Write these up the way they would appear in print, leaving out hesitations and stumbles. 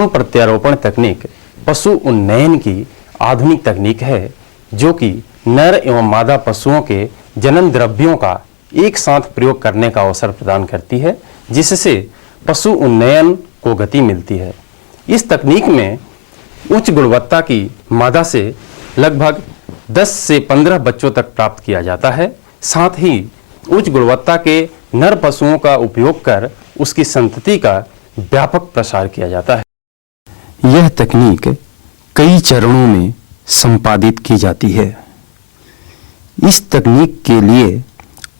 भ्रूण प्रत्यारोपण तकनीक पशु उन्नयन की आधुनिक तकनीक है जो कि नर एवं मादा पशुओं के जनन द्रव्यों का एक साथ प्रयोग करने का अवसर प्रदान करती है, जिससे पशु उन्नयन को गति मिलती है। इस तकनीक में उच्च गुणवत्ता की मादा से लगभग 10 से 15 बच्चों तक प्राप्त किया जाता है। साथ ही उच्च गुणवत्ता के नर पशुओं का उपयोग कर उसकी संतति का व्यापक प्रसार किया जाता है। यह तकनीक कई चरणों में संपादित की जाती है। इस तकनीक के लिए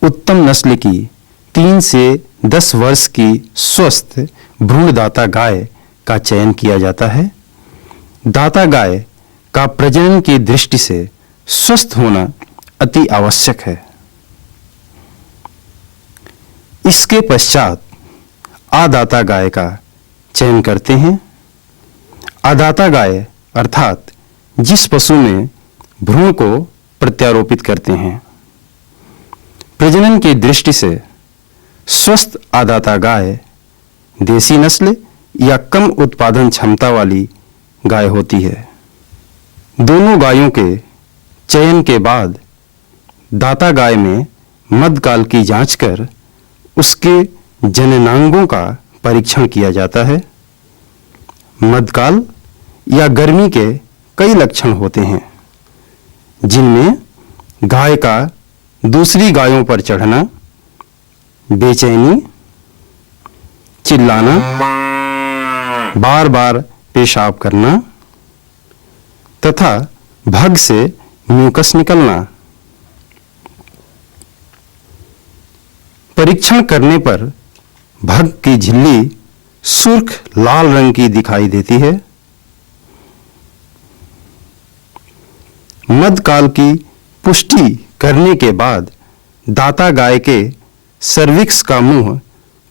उत्तम नस्ल की 3 से 10 वर्ष की स्वस्थ भ्रूणदाता गाय का चयन किया जाता है। दाता गाय का प्रजनन की दृष्टि से स्वस्थ होना अति आवश्यक है। इसके पश्चात आदाता गाय का चयन करते हैं। आदाता गाय अर्थात जिस पशु में भ्रूण को प्रत्यारोपित करते हैं। प्रजनन की दृष्टि से स्वस्थ आदाता गाय देसी नस्ल या कम उत्पादन क्षमता वाली गाय होती है। दोनों गायों के चयन के बाद दाता गाय में मध्यकाल की जांच कर उसके जननांगों का परीक्षण किया जाता है। मध्यकाल या गर्मी के कई लक्षण होते हैं, जिनमें गाय का दूसरी गायों पर चढ़ना, बेचैनी, चिल्लाना, बार बार पेशाब करना तथा भग से म्यूकस निकलना। परीक्षण करने पर भग की झिल्ली सुर्ख लाल रंग की दिखाई देती है। मध्यकाल की पुष्टि करने के बाद दाता गाय के सर्विक्स का मुंह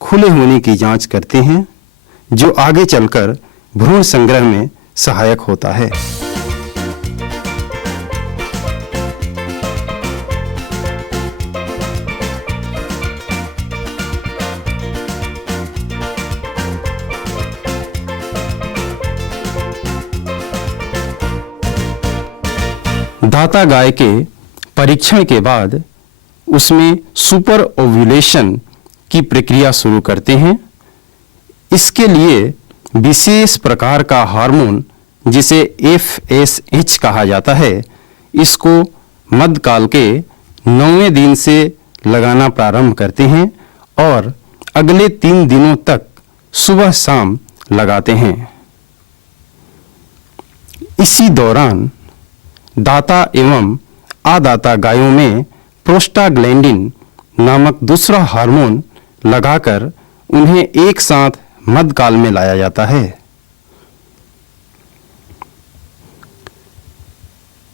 खुले होने की जांच करते हैं, जो आगे चलकर भ्रूण संग्रह में सहायक होता है। दाता गाय के परीक्षण के बाद उसमें सुपर ओव्यूलेशन की प्रक्रिया शुरू करते हैं। इसके लिए विशेष प्रकार का हार्मोन, जिसे FSH कहा जाता है, इसको मध्यकाल के 9वें दिन से लगाना प्रारंभ करते हैं और अगले 3 दिनों तक सुबह शाम लगाते हैं। इसी दौरान दाता एवं आदाता गायों में प्रोस्टाग्लैंडिन नामक दूसरा हार्मोन लगाकर उन्हें एक साथ मध्यकाल में लाया जाता है।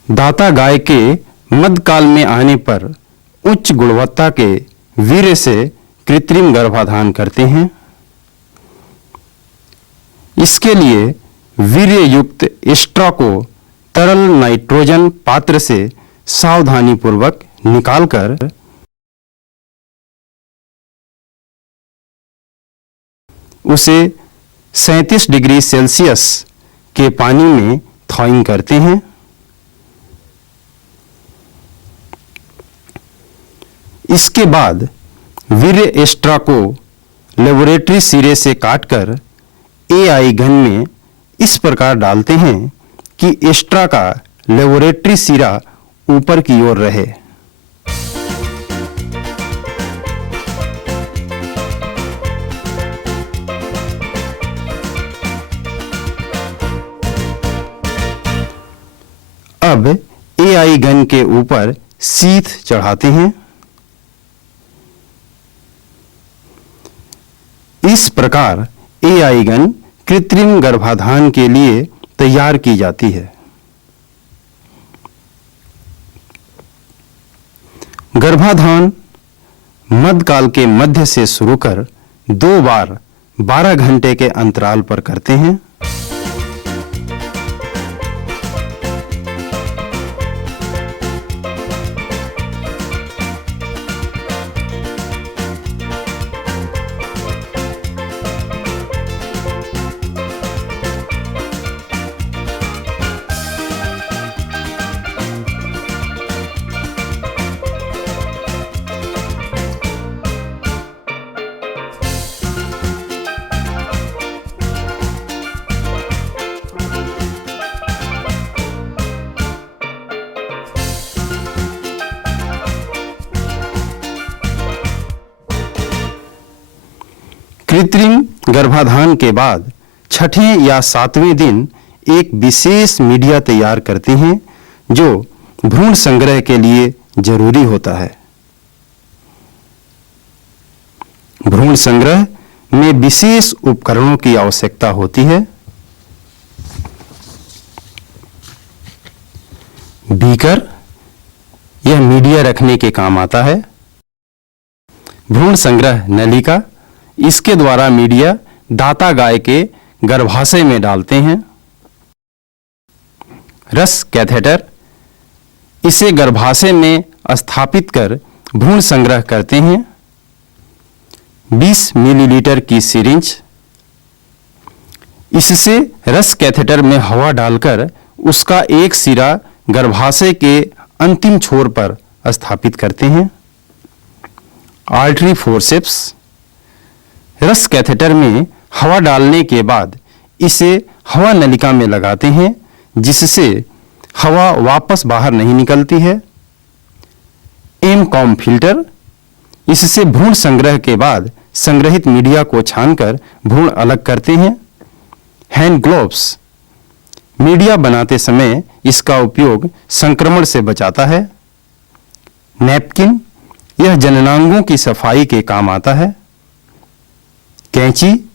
दाता गाय के मध्यकाल में आने पर उच्च गुणवत्ता के वीर्य से कृत्रिम गर्भाधान करते हैं। इसके लिए वीर्य युक्त एस्ट्रा को तरल नाइट्रोजन पात्र से सावधानी पूर्वक निकालकर उसे 37 डिग्री सेल्सियस के पानी में थॉइंग करते हैं। इसके बाद वीर्य एस्ट्रा को लेबोरेटरी सिरे से काटकर AI घन में इस प्रकार डालते हैं कि एस्ट्रा का लेबोरेटरी सिरा ऊपर की ओर रहे। अब AI घन के ऊपर शीथ चढ़ाते हैं। इस प्रकार AI घन कृत्रिम गर्भाधान के लिए तैयार की जाती है। गर्भाधान मध्यकाल के मध्य से शुरू कर 2 बार 12 घंटे के अंतराल पर करते हैं। कृत्रिम गर्भाधान के बाद छठे या सातवें दिन एक विशेष मीडिया तैयार करते हैं जो भ्रूण संग्रह के लिए जरूरी होता है। भ्रूण संग्रह में विशेष उपकरणों की आवश्यकता होती है। बीकर यह मीडिया रखने के काम आता है। भ्रूण संग्रह नलिका, इसके द्वारा मीडिया दाता गाय के गर्भाशय में डालते हैं। रस कैथेटर, इसे गर्भाशय में स्थापित कर भ्रूण संग्रह करते हैं। 20 मिलीलीटर की सिरिंज, इससे रस कैथेटर में हवा डालकर उसका एक सिरा गर्भाशय के अंतिम छोर पर स्थापित करते हैं। आर्टरी फोर्सेप्स, रस कैथेटर में हवा डालने के बाद इसे हवा नलिका में लगाते हैं जिससे हवा वापस बाहर नहीं निकलती है। एम-कॉम फिल्टर, इससे भ्रूण संग्रह के बाद संग्रहित मीडिया को छानकर भ्रूण अलग करते हैं। हैंड ग्लोव्स, मीडिया बनाते समय इसका उपयोग संक्रमण से बचाता है। नैपकिन, यह जननांगों की सफाई के काम आता है। कैंची,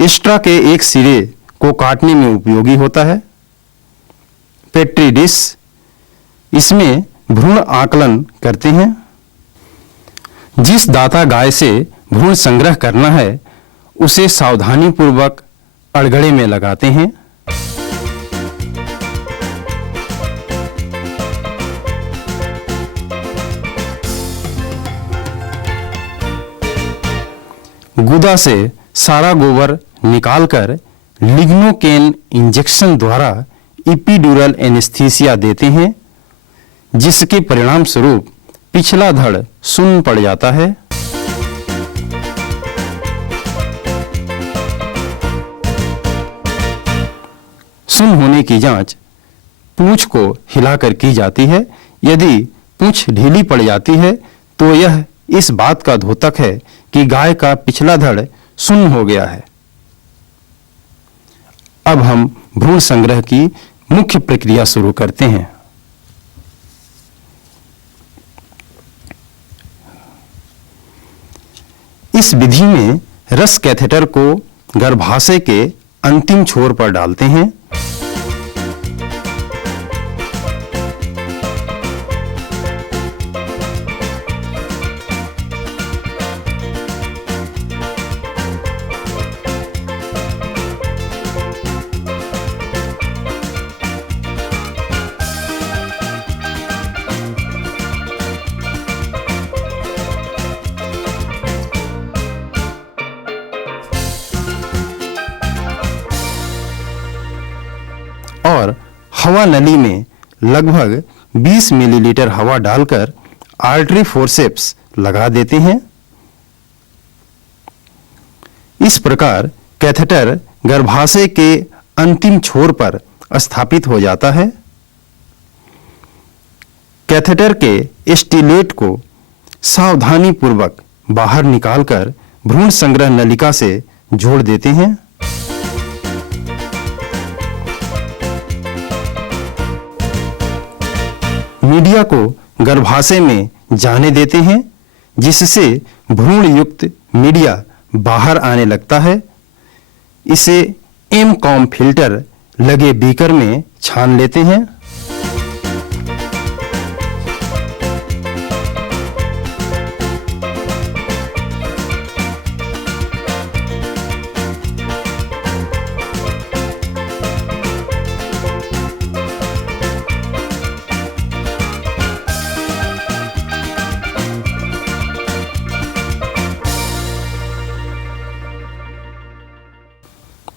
एस्ट्रा के एक सिरे को काटने में उपयोगी होता है। पेट्री डिश, इसमें भ्रूण आकलन करते हैं। जिस दाता गाय से भ्रूण संग्रह करना है उसे सावधानीपूर्वक अड़गड़े में लगाते हैं। गुदा से सारा गोबर निकालकर लिग्नोकेन इंजेक्शन द्वारा एपिड्यूरल एनेस्थीसिया देते हैं जिसके परिणाम स्वरूप पिछला धड़ सुन्न पड़ जाता है। सुन्न होने की जांच पूंछ को हिलाकर की जाती है। यदि पूंछ ढीली पड़ जाती है तो यह इस बात का द्योतक है कि गाय का पिछला धड़ सुन्न हो गया है। अब हम भ्रूण संग्रह की मुख्य प्रक्रिया शुरू करते हैं। इस विधि में रस कैथेटर को गर्भाशय के अंतिम छोर पर डालते हैं। और हवा नली में लगभग 20 मिलीलीटर हवा डालकर आर्टरी फोर्सेप्स लगा देते हैं। इस प्रकार कैथेटर गर्भाशय के अंतिम छोर पर स्थापित हो जाता है। कैथेटर के स्टीलेट को सावधानीपूर्वक बाहर निकालकर भ्रूण संग्रह नलिका से जोड़ देते हैं। मीडिया को गर्भाशय में जाने देते हैं जिससे भ्रूण युक्त मीडिया बाहर आने लगता है। इसे एम-कॉम फिल्टर लगे बीकर में छान लेते हैं।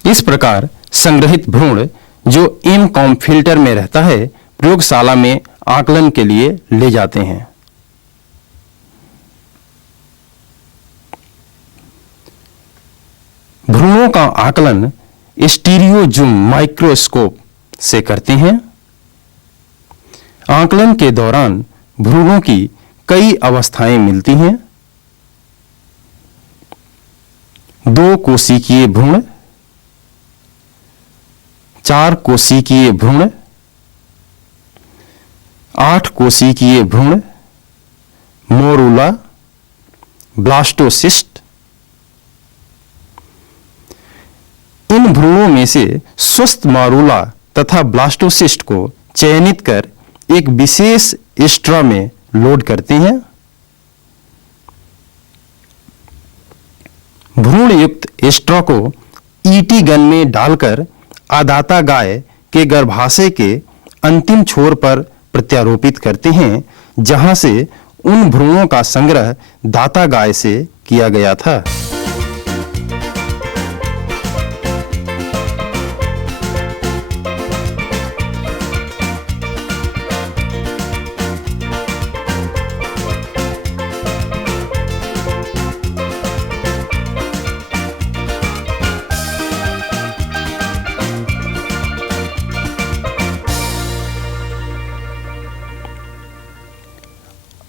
इस प्रकार संग्रहित भ्रूण जो एम-कॉम फिल्टर में रहता है प्रयोगशाला में आकलन के लिए ले जाते हैं। भ्रूणों का आकलन स्टीरियो जूम माइक्रोस्कोप से करते हैं। आकलन के दौरान भ्रूणों की कई अवस्थाएं मिलती हैं। 2 कोशिकीय भ्रूण, 4 कोशिकीय भ्रूण, 8 कोशिकीय भ्रूण, मोरूला, ब्लास्टोसिस्ट। इन भ्रूणों में से स्वस्थ मारूला तथा ब्लास्टोसिस्ट को चयनित कर एक विशेष एस्ट्रा में लोड करते हैं। भ्रूण युक्त एस्ट्रा को ईटी गन में डालकर आदाता गाय के गर्भाशय के अंतिम छोर पर प्रत्यारोपित करते हैं, जहां से उन भ्रूणों का संग्रह दाता गाय से किया गया था।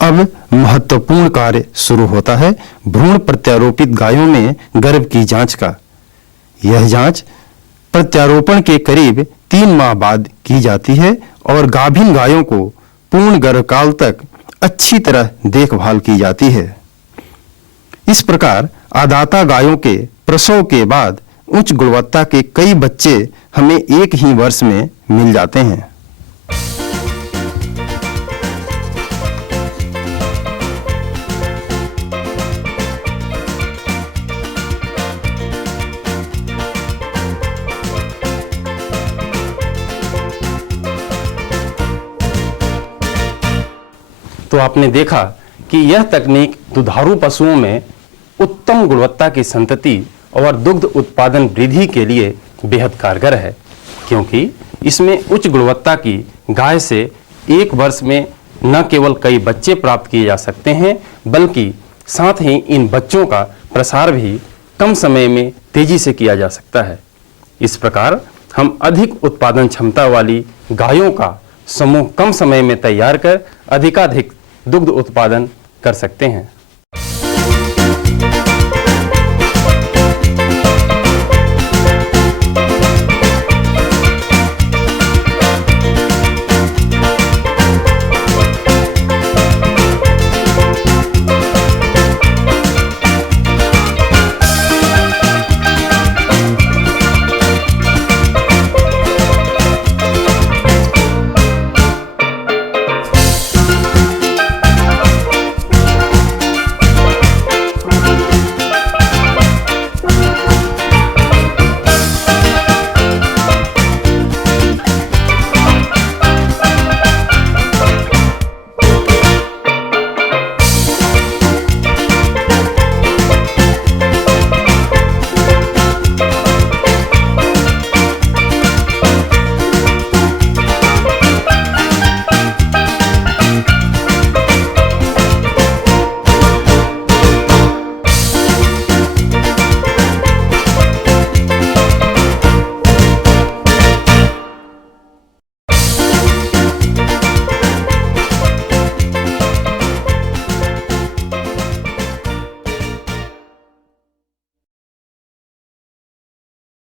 अब महत्वपूर्ण कार्य शुरू होता है भ्रूण प्रत्यारोपित गायों में गर्भ की जांच का। यह जांच प्रत्यारोपण के करीब 3 माह बाद की जाती है और गाभिन गायों को पूर्ण गर्भकाल तक अच्छी तरह देखभाल की जाती है। इस प्रकार आदाता गायों के प्रसव के बाद उच्च गुणवत्ता के कई बच्चे हमें एक ही वर्ष में मिल जाते हैं। तो आपने देखा कि यह तकनीक दुधारू पशुओं में उत्तम गुणवत्ता की संतति और दुग्ध उत्पादन वृद्धि के लिए बेहद कारगर है, क्योंकि इसमें उच्च गुणवत्ता की गाय से एक वर्ष में न केवल कई बच्चे प्राप्त किए जा सकते हैं, बल्कि साथ ही इन बच्चों का प्रसार भी कम समय में तेजी से किया जा सकता है। इस प्रकार हम अधिक उत्पादन क्षमता वाली गायों का समूह कम समय में तैयार कर अधिकाधिक दुग्ध उत्पादन कर सकते हैं।